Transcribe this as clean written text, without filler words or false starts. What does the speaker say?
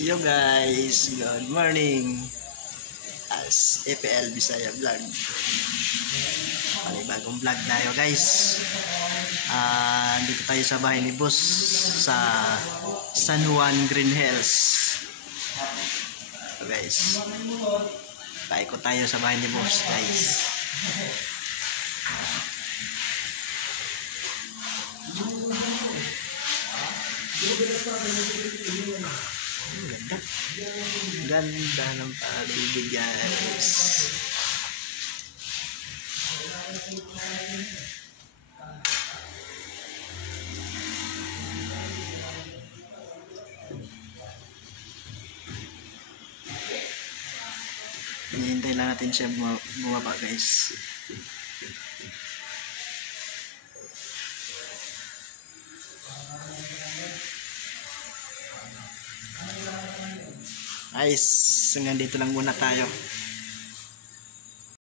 Yo guys, good morning. As FL Bisaya Vlog. Bagong vlog tayo guys. Dito tayo sa bahay ni Boss sa San Juan Green Hills. So guys, paikot tayo sa bahay ni Boss guys. Ganda ng paligid guys. Hinihintay lang natin siya bumaba guys. Guys, hanggang dito lang muna tayo.